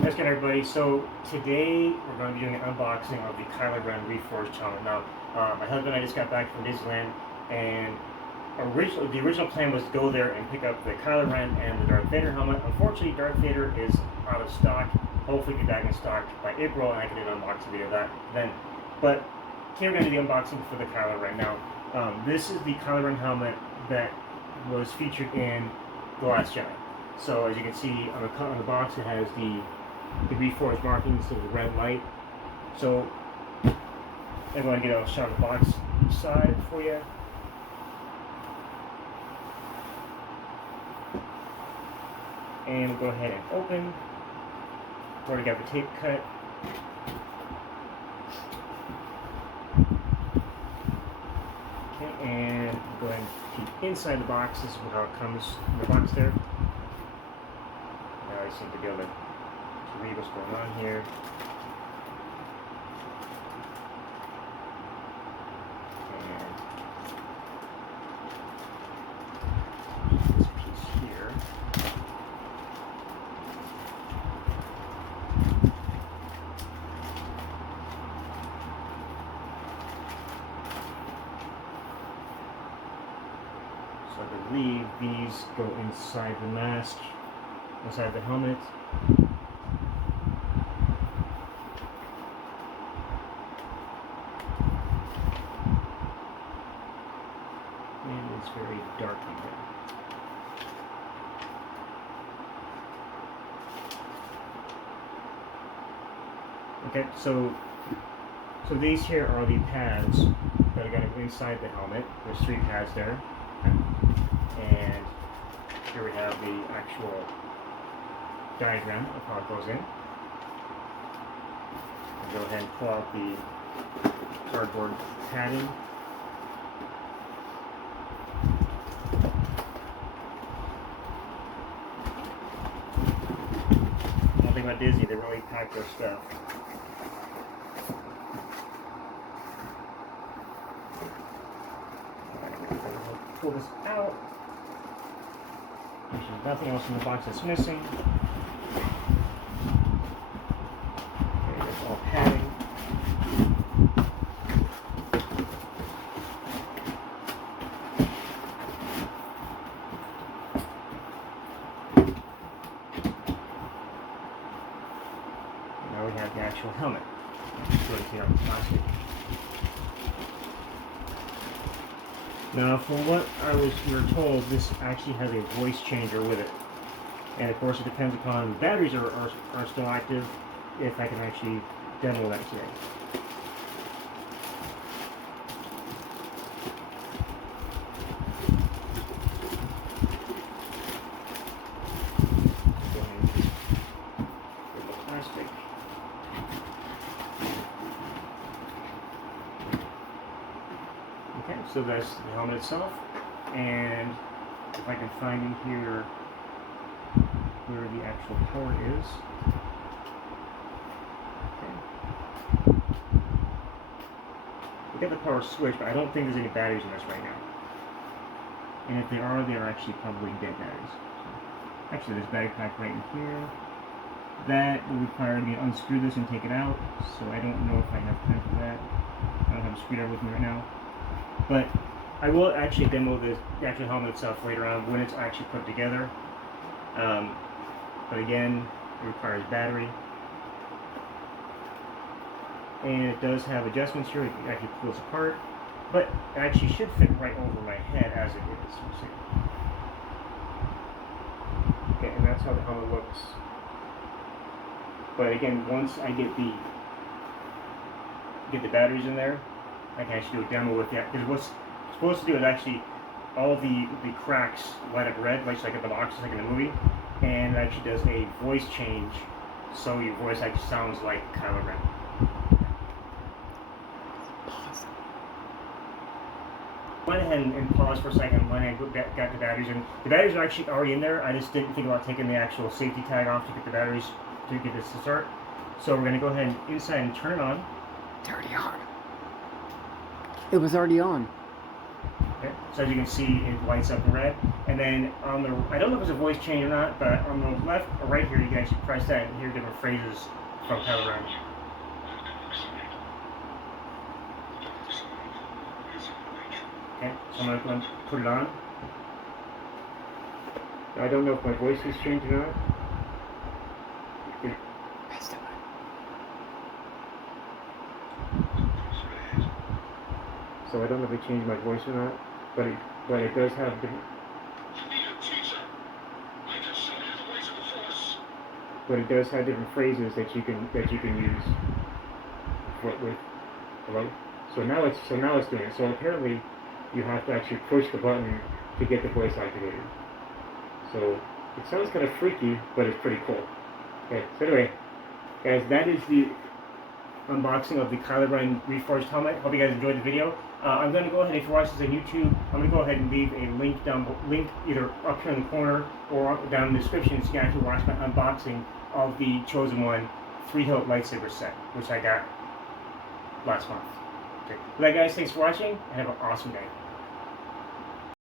That's good, everybody. So today we're going to be doing an unboxing of the Kylo Ren Reforged Helmet. Now, my husband and I just got back from Disneyland, and the original plan was to go there and pick up the Kylo Ren and the Darth Vader helmet. Unfortunately, Darth Vader is out of stock. Hopefully, be back in stock by April, and I can do an unboxing video of that then. But here we're going to do the unboxing for the Kylo Ren. Now, this is the Kylo Ren helmet that was featured in The Last Jedi. So as you can see on the box, it has the Reforged markings of the red light. So I'm going to get a shot of the box each side for you. And we'll go ahead and open. Already got the tape cut. Okay, and go ahead and peek inside the box. This is how it comes in the box there. Now I seem to be able to read what's going on here. And this piece here. So I believe these go inside the mask, inside the helmet. And it's very dark in there. Okay, so these here are the pads that are going to go inside the helmet. There's 3 pads there. And here we have the actual diagram of how it goes in. I'll go ahead and pull out the cardboard padding. One thing about Disney, they really pack their stuff. Pull this out. There's nothing else in the box that's missing. Okay, that's all padding. Now we have the actual helmet. Let's see on the plastic. Now, from what we were told, this actually has a voice changer with it. And of course, it depends upon the batteries are still active, if I can actually demo that today. Go ahead and get the plastic. Okay, so that's the helmet itself, and if I can find in here where the actual port is. Okay. We got the power switch, but I don't think there's any batteries in this right now. And if there are, they are actually probably dead batteries. So, actually, there's a battery pack right in here. That will require me to unscrew this and take it out, so I don't know if I have time for that. I don't have a screwdriver with me right now. But I will actually demo the actual helmet itself later on when it's actually put together. But again, it requires battery. And it does have adjustments here. It actually pulls apart. But it actually should fit right over my head as it is. Okay, and that's how the helmet looks. But again, once I get the batteries in there, I can actually do a demo with that. Because what's supposed to do is actually all the cracks light up red, like in the boxes, like in the movie, and it actually does a voice change, so your voice actually sounds like Kylo Ren. Pause. Went ahead and paused for a second when I got the batteries in. The batteries are actually already in there. I just didn't think about taking the actual safety tag off to get the batteries to get this to start. So we're going to go ahead and inside and turn it on. It's already on. It was already on. Okay. So as you can see, it lights up in red. And then on the, I don't know if it's a voice change or not, but on the left or right here, you can actually press that and hear different phrases from Kylo Ren. Okay, so I'm going to put it on. Now, I don't know if my voice has changed or not. So I don't know if it changed my voice or not, but it does have different. But it does have different phrases that you can use with hello. So now it's doing it. So apparently you have to actually push the button to get the voice activated. So it sounds kind of freaky, but it's pretty cool. Okay, so anyway, guys, that is the unboxing of the Kylo Ren Reforged Helmet. Hope you guys enjoyed the video. I'm going to go ahead, if you're watching this on YouTube, I'm going to go ahead and leave a link either up here in the corner or down in the description so you can actually watch my unboxing of the Chosen One 3-hilt lightsaber set, which I got last month. Okay. Well, guys, thanks for watching and have an awesome day.